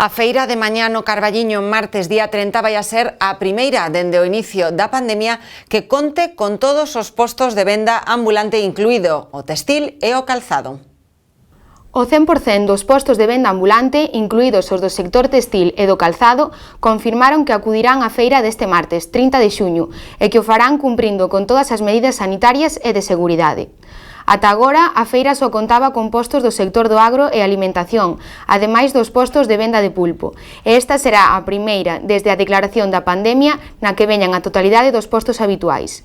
A feira de mañá no Carballiño, martes día 30, vai a ser a primeira dende o inicio da pandemia que conte con todos os postos de venda ambulante incluído o textil e o calzado. O 100% dos postos de venda ambulante, incluídos os do sector textil e do calzado, confirmaron que acudirán á feira deste martes, 30 de xuño, e que o farán cumprindo con todas as medidas sanitarias e de seguridade. Ata agora, a feira só contaba con postos do sector do agro e alimentación, ademais dos postos de venda de pulpo, e esta será a primeira desde a declaración da pandemia na que veñan a totalidade dos postos habituais.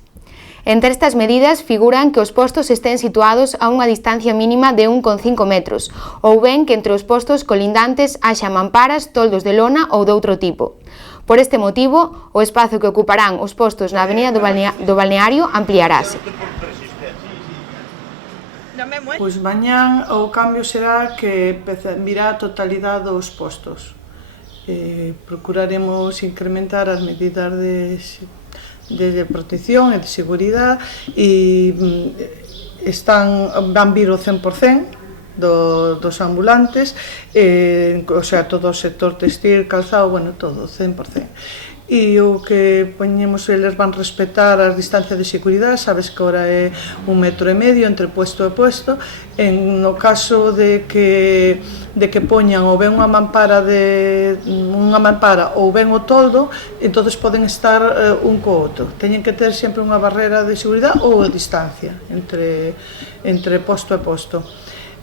Entre estas medidas figuran que os postos estén situados a unha distancia mínima de 1,5 metros, ou ben que entre os postos colindantes haxa mamparas, toldos de lona ou doutro tipo. Por este motivo, o espazo que ocuparán os postos na avenida do Balneario ampliarase. Pois mañán o cambio será que virá a totalidade dos postos. Procuraremos incrementar as medidas de protección e de seguridade e van vir o 100% dos ambulantes, o sea, todo o sector textil, calzado, bueno, todo, 100%. E o que poñemos, eles van respetar as distancias de seguridade, sabes que ahora é 1,5 metro entre puesto e puesto. No caso de que poñan ou ben unha mampara ou ben o toldo, entonces poden estar un co outro. Teñen que ter sempre unha barrera de seguridade ou a distancia entre posto e posto.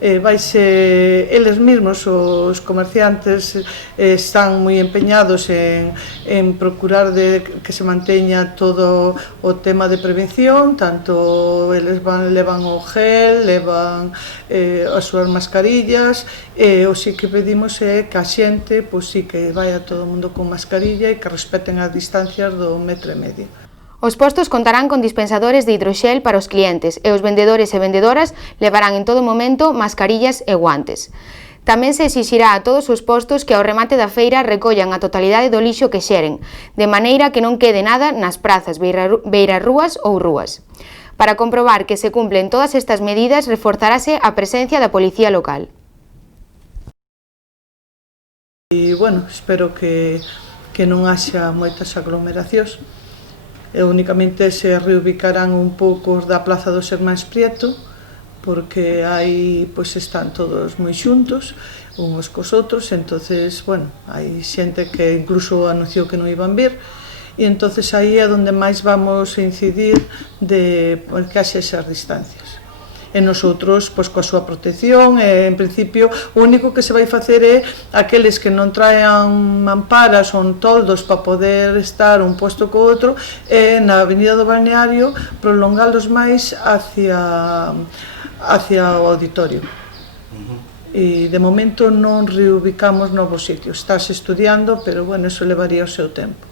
Eles mesmos, os comerciantes, están moi empeñados en procurar que se manteña todo o tema de prevención, tanto eles levan o gel, levan as súas mascarillas, e o que pedimos é que a xente, pois sí, que vaya todo o mundo con mascarilla e que respeten as distancias do 1,5 metro. Os postos contarán con dispensadores de hidroxel para os clientes e os vendedores e vendedoras levarán en todo momento mascarillas e guantes. Tamén se exixirá a todos os postos que ao remate da feira recollan a totalidade do lixo que xeren, de maneira que non quede nada nas prazas, beirarrúas ou rúas. Para comprobar que se cumplen todas estas medidas, reforzarase a presencia da policía local. E, bueno, espero que non haxa moitas aglomeracións. Únicamente se reubicarán un pouco os da Plaza dos Irmáns Prieto, porque aí pois están todos moi xuntos, uns cos outros, entonces, bueno, hai xente que incluso anunciou que non iban vir, e entonces aí é onde máis vamos a incidir de que haxe esas distancias. E nosotros, pois, coa súa protección, en principio, o único que se vai facer é aqueles que non traen mamparas ou toldos para poder estar un posto co outro, na avenida do Balneario, prolongalos máis hacia o auditorio. E de momento non reubicamos novos sitios. Estás estudiando, pero bueno, eso levaría o seu tempo.